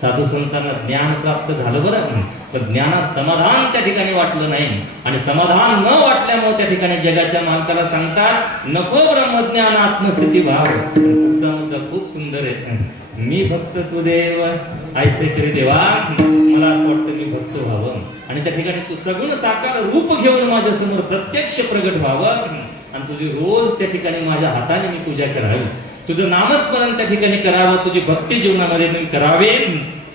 साधू संतांना ज्ञान प्राप्त झालं बरं, पण ज्ञानात समाधान त्या ठिकाणी वाटलं नाही आणि समाधान न वाटल्यामुळे त्या ठिकाणी जगाच्या मालकाला सांगतात नको ब्रह्मज्ञान आत्मस्थिती भाव. पुढचा मुद्दा खूप सुंदर आहे. मी भक्त तू देव ऐसे करी देवा, मला असं वाटतं मी भक्त व्हावं आणि त्या ठिकाणी तू सगुण साकार रूप घेऊन माझ्या समोर प्रत्यक्ष प्रगट व्हावं आणि तुझी रोज त्या ठिकाणी माझ्या हाताने मी पूजा करावी, तुझं नामस्मरण त्या ठिकाणी करावं, तुझी भक्ती जीवनामध्ये मी करावे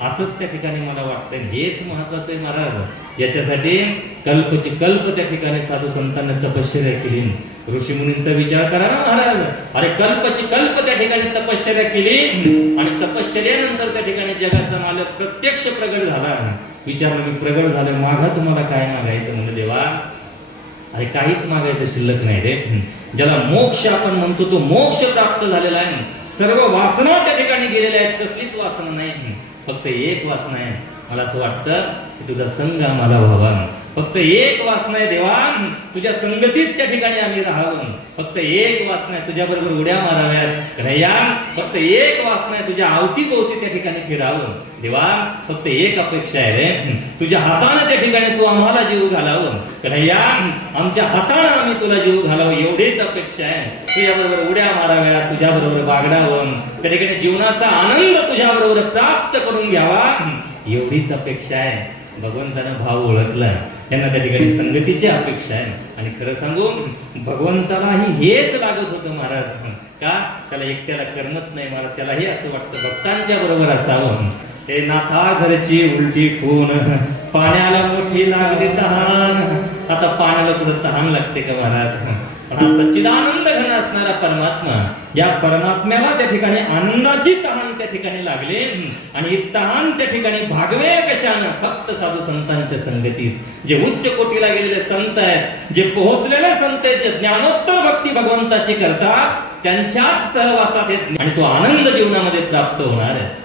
असंच त्या ठिकाणी मला वाटतं. हेच महत्वाचं आहे महाराज. याच्यासाठी कल्पची कल्प त्या ठिकाणी साधू संतांनी तपश्चर्या केली. ऋषीमुनींचा विचार करा ना महाराज. अरे कल्पची कल्प त्या ठिकाणी तपश्चर्या केली आणि तपश्चर्यानंतर त्या ठिकाणी जगाचा मालक प्रत्यक्ष प्रगट झाला. विचारलं मी प्रगट झालं मागा तुम्हाला काय मागायचं? म्हणलं देवा अरे काहीच मागायचं शिल्लक नाही रे. ज्याला मोक्ष आपण म्हणतो तो मोक्ष प्राप्त झालेला आहे. सर्व वासना त्या ठिकाणी गेलेल्या आहेत, कसलीच वासना नाही. फक्त एक वासना आहे, मला असं वाटतं की तुझा संग आम्हाला व्हावा. फक्त एक वासना आहे देवा, तुझ्या संगतीत त्या ठिकाणी आम्ही राहावं. फक्त एक वासना आहे तुझ्या बरोबर उड्या माराव्यात रह्या. फक्त एक वासना आहे तुझ्या अवतीभोवती त्या ठिकाणी फिरावं देवा. फक्त एक अपेक्षा आहे रे, तुझ्या हाताने त्या ठिकाणी तू आम्हाला जीव घालावं रह्या. आमच्या हाताने आम्ही तुला जीव घालावं एवढीच अपेक्षा आहे. तुझ्या बरोबर उड्या माराव्या, तुझ्या बरोबर बागडावं, त्या ठिकाणी जीवनाचा आनंद तुझ्या बरोबर प्राप्त करून घ्यावा एवढीच अपेक्षा आहे. भगवंतानं भाव ओळखला, त्यांना त्या ठिकाणी संगतीची अपेक्षा आहे. आणि खरं सांगू भगवंतालाही हेच लागत होतं महाराज. का त्याला एकट्याला करमत नाही महाराज. त्यालाही असं वाटतं भक्तांच्या बरोबर असावं. हे नाथा घरची उलटी खून, पाण्याला मोठी लागली तहान. आता पाण्याला कुठं तहान लागते का महाराज? पण हा सच्चिदानंद घन असणारा परमात्मा, या परमात्म्याला त्या ठिकाणी आनंदाची तहान त्या ठिकाणी लागली आणि ही तहान त्या ठिकाणी भागवे कशानं? फक्त साधू संतांच्या संगतीत. जे उच्च कोटीला गेलेले संत आहेत, जे पोहोचलेले संत आहेत, जे ज्ञानोत्तर भक्ती भगवंताची करतात, त्यांच्याच सहवासात आणि तो आनंद जीवनामध्ये प्राप्त होणार आहे.